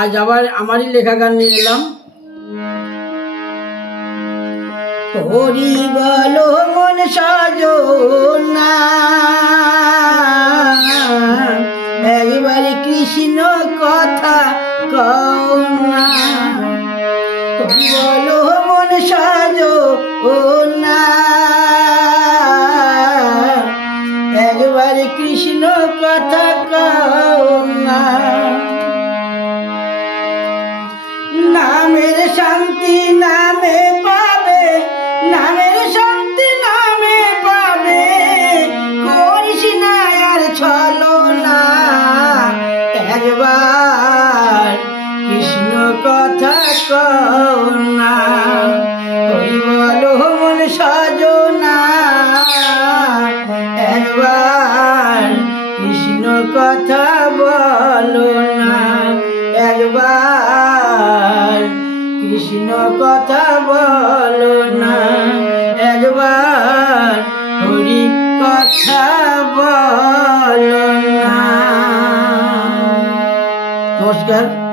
আজ আবার আমারই লেখা গান নিয়ে এলাম। হরি বলো মন সাজনা, একবারে কৃষ্ণ কথা কও না। হরি বলো মন সাজনা, একবারে কৃষ্ণ কথা কও না। নামের শান্তি নামে পাবে, নামের শান্তি নামে পাবে, করিস না আর ছলনা। একবার কৃষ্ণ কথা কও না। হরি বলো মন সাজনা, একবার কৃষ্ণ কথা বলো না। একবার কৃষ্ণ কথা বলো না, একবার হরি কথা বলো না। নমস্কার।